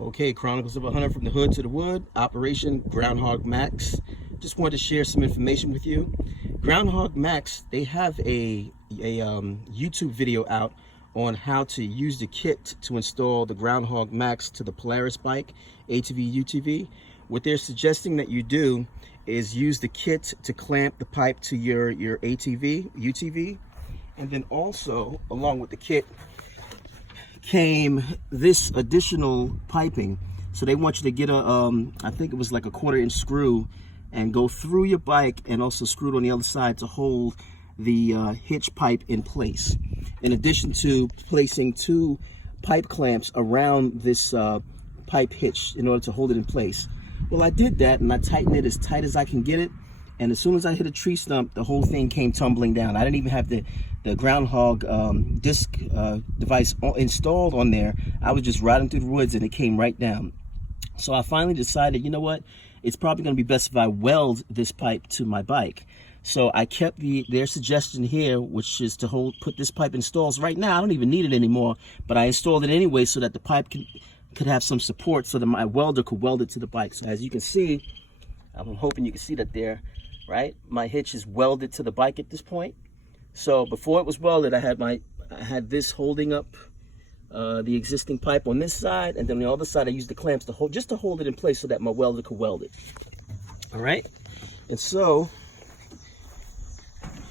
Okay, Chronicles of a Hunter, from the hood to the wood, Operation Groundhog Max. Just wanted to share some information with you. Groundhog Max, they have a YouTube video out on how to use the kit to install the Groundhog Max to the Polaris bike, ATV, UTV. What they're suggesting that you do is use the kit to clamp the pipe to your ATV, UTV, and then also, along with the kit, came this additional piping. So they want you to get a I think it was like a 1/4-inch screw and go through your bike and also screw it on the other side to hold the hitch pipe in place, in addition to placing 2 pipe clamps around this pipe hitch in order to hold it in place. Well, I did that and I tightened it as tight as I can get it, and as soon as I hit a tree stump, the whole thing came tumbling down. I didn't even have the Groundhog disc device installed on there. I was just riding through the woods and it came right down. So I finally decided, you know what, it's probably going to be best if I weld this pipe to my bike. So I kept their suggestion here, which is to put this pipe in stalls. Right now I don't even need it anymore, but I installed it anyway so that the pipe could have some support so that my welder could weld it to the bike. So as you can see, I'm hoping you can see that there, right? My hitch is welded to the bike at this point. So before it was welded, I had this holding up the existing pipe on this side, and then on the other side I used the clamps to hold it in place so that my welder could weld it. All right, and so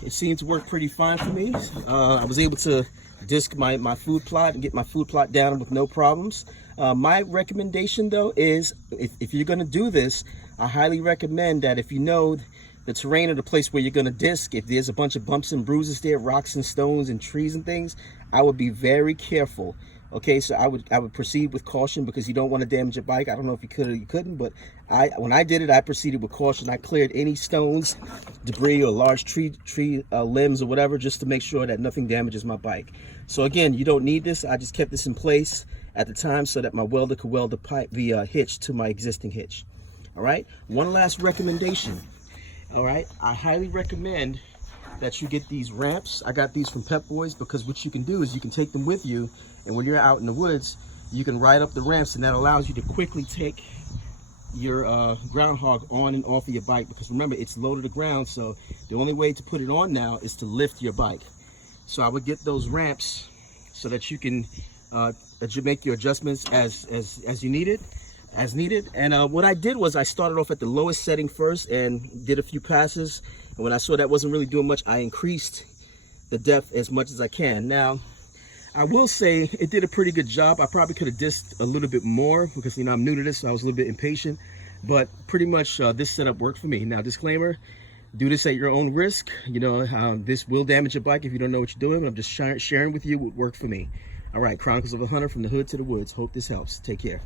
it seemed to work pretty fine for me. I was able to disc my food plot and get my food plot down with no problems. My recommendation though is if you're going to do this, I highly recommend that if you know the terrain of the place where you're going to disc, if there's a bunch of bumps and bruises there, rocks and stones and trees and things, I would be very careful. Okay, so I would proceed with caution, because you don't want to damage your bike. I don't know if you could or you couldn't, but when I did it, I proceeded with caution. I cleared any stones, debris, or large tree limbs or whatever, just to make sure that nothing damages my bike. So again, you don't need this. I just kept this in place at the time so that my welder could weld the hitch to my existing hitch. All right, one last recommendation. All right, I highly recommend that you get these ramps. I got these from Pep Boys, because what you can do is you can take them with you, and when you're out in the woods, you can ride up the ramps, and that allows you to quickly take your Groundhog on and off of your bike, because remember, it's low to the ground, so the only way to put it on now is to lift your bike. So I would get those ramps so that you can make your adjustments as you need it. As needed. And what I did was I started off at the lowest setting first and did a few passes, and when I saw that wasn't really doing much, I increased the depth as much as I can. Now I will say it did a pretty good job. I probably could have disked a little bit more, because I'm new to this, so I was a little bit impatient, but pretty much this setup worked for me. Now, disclaimer, do this at your own risk. This will damage your bike if you don't know what you're doing, but I'm just sharing with you what worked for me. All right, Chronicles of a Hunter, from the hood to the woods. Hope this helps. Take care.